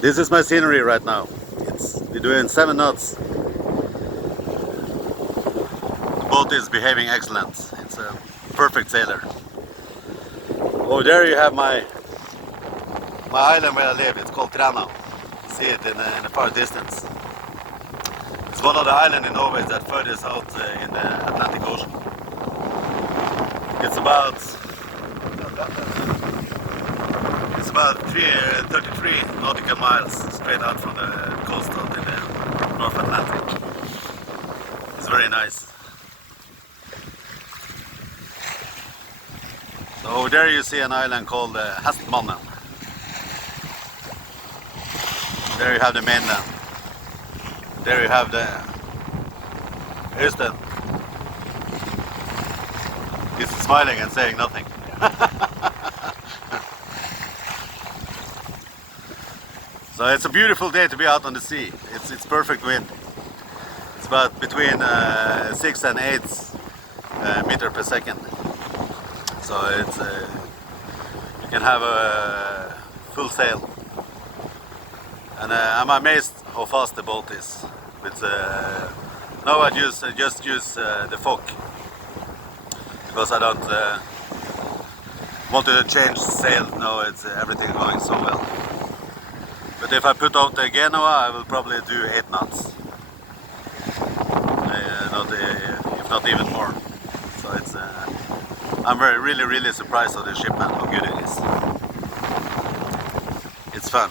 This is my scenery right now. We're doing 7 knots. The boat is behaving excellent. It's a perfect sailor. Oh, there you have my island where I live. It's called Træna. See it in the far distance. It's one of the islands in Norway that furthest out in the Atlantic Ocean. It's about 33 nautical miles straight out from the coast out in the North Atlantic. It's very nice. So over there you see an island called Shipman. There you have the mainland. There you have the Houston. He's smiling and saying nothing. So it's a beautiful day to be out on the sea. It's perfect wind. It's about between 6 and 8 meter per second. So it's you can have a full sail. And I'm amazed how fast the boat is. It's now I just use the fork because I don't want to change sail. No, it's everything going so well. But if I put out the Genoa, I will probably do 8 knots. If not even more. So it's I'm really surprised of the Shipman, how good it is. It's fun.